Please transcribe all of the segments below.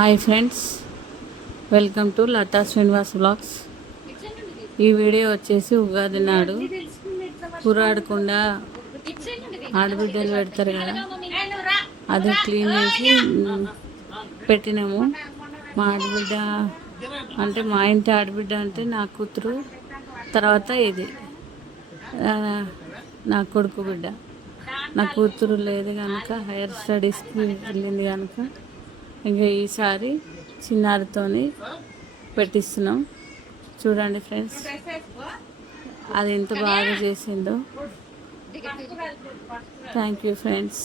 Hi friends, welcome to Latha Srinivas blogs. ఈ video వచ్చేసి ఉగాది నాడు కూరాడకుండా ఆడబిడ్డలు పెడతారు కదా, అది క్లీన్ చేసి పెట్టినాము. మా ఆడబిడ్డ అంటే మా ఇంటి ఆడబిడ్డ అంటే నా కూతురు, తర్వాత ఇది నా కొడుకు బిడ్డ. నా కూతురు లేదు కనుక హైయర్ స్టడీస్కి వెళ్ళింది కనుక ఇంకా ఈసారి చిన్నారితోని పెట్టిస్తున్నాం. చూడండి ఫ్రెండ్స్, అది ఎంత బాగా చేసిందో. Thank you friends.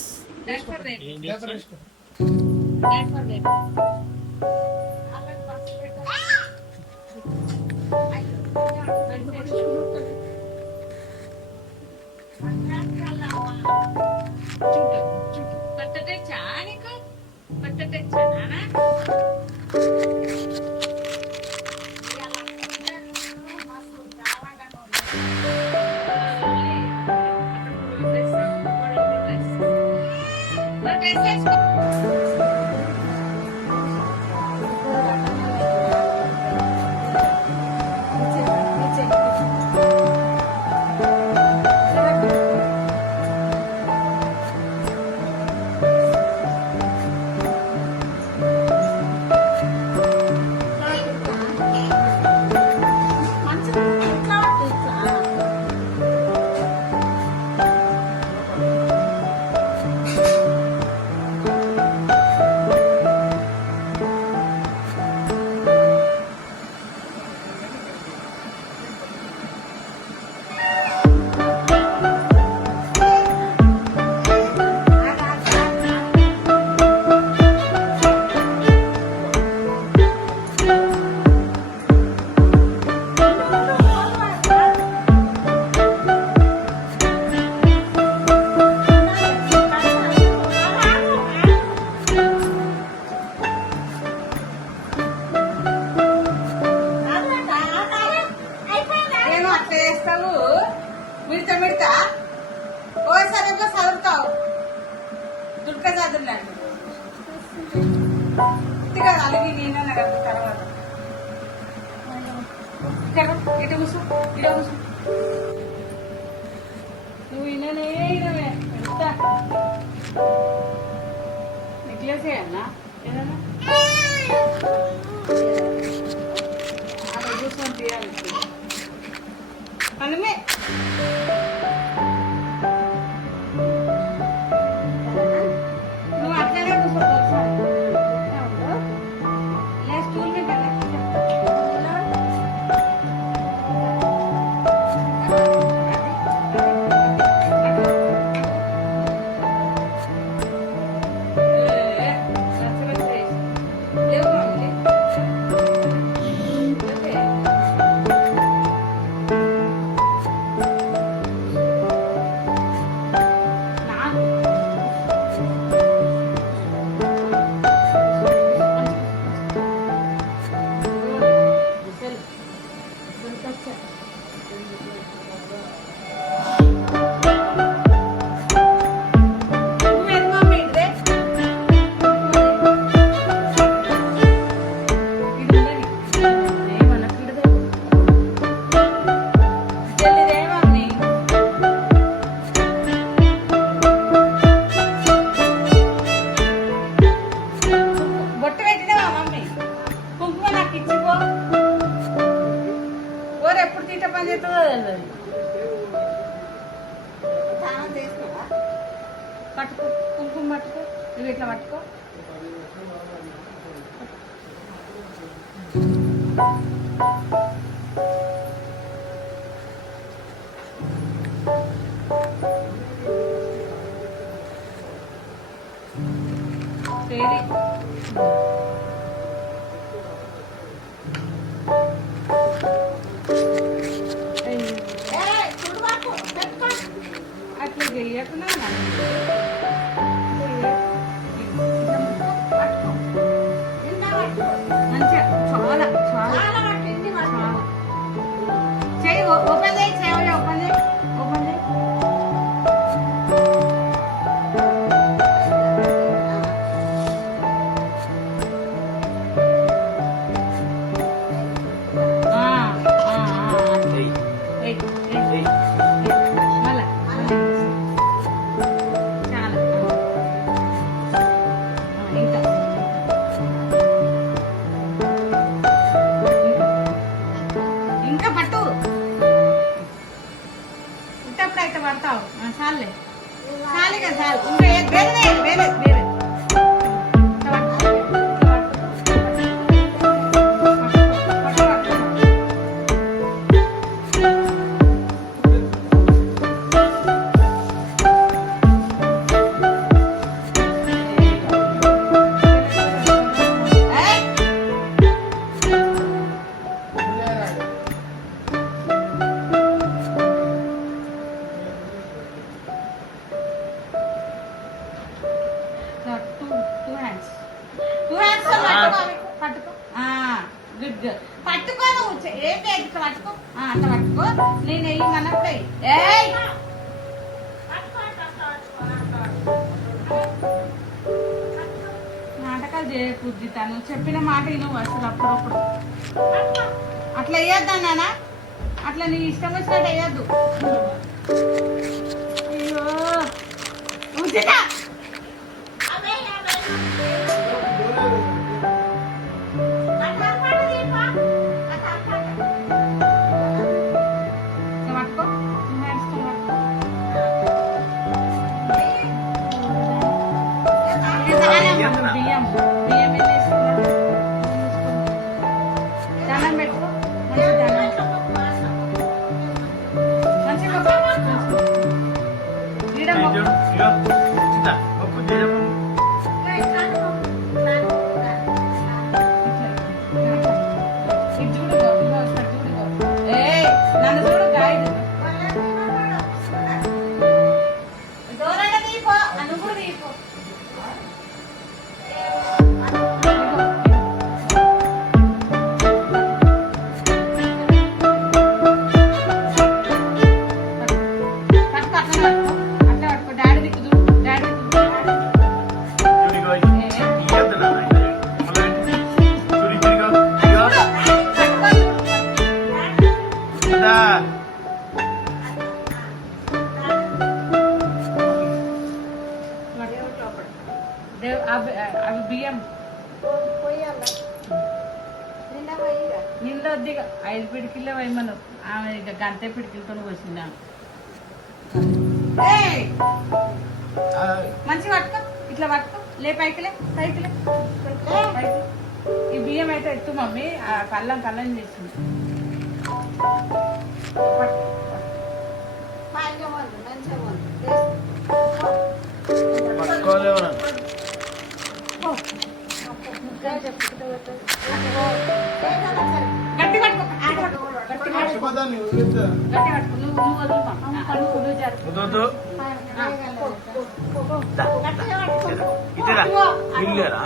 మిడతా మిడతా ఓసారి చదువుతావు దుర్గా చదువులాండి ఇదిగా అలాగే నేను కదా తర్వాత ఇటు కూర్చో ఇటు కూర్చో నువ్వు ఇన్ననే ఇడతా నెక్లెస్ అన్నా ఏదన్నా అలా కూర్చొని తీయాలి అనమే పట్టుకో కుంకుమ పట్టుకో నువ్వు ఇట్లా పట్టుకో అట్లా చేయకుండా పట్టుకో నువ్వు ఏం లేదు ఇట్లా పట్టుకో అట్లా పట్టుకో నేను వెయ్యమన్నప్పుడు ఏయ్ నాటకాలు చేయకూడదు తను చెప్పిన మాట నువ్వు అసలు అప్పుడప్పుడు అట్లా వేయొద్దా నాన్న అట్లా నీ ఇష్టం వచ్చినట్టు వేయద్దు అయ్యో ఉచిత బియ్యం బియ్యం వేసుకున్నాడు దండం పెట్టుకో మంచిగా నన్ను చూడు గైడ్ దూరంగా తీపో అను కూడా తీపో అవి బియ్యం నింద వద్దిగా 5 పిడికిలే వేయమను ఆమె ఇక గంటే పిడికిలతో పోసింది మంచిగా పట్టుకో ఇట్లా పట్టుకో లే పైకిలే పైకిలే పైకి ఈ బియ్యం అయితే ఎత్తు మమ్మీ ఆ కళ్ళం కళ్ళం చేసింది గట్టి పట్టుకో ఇల్లేరా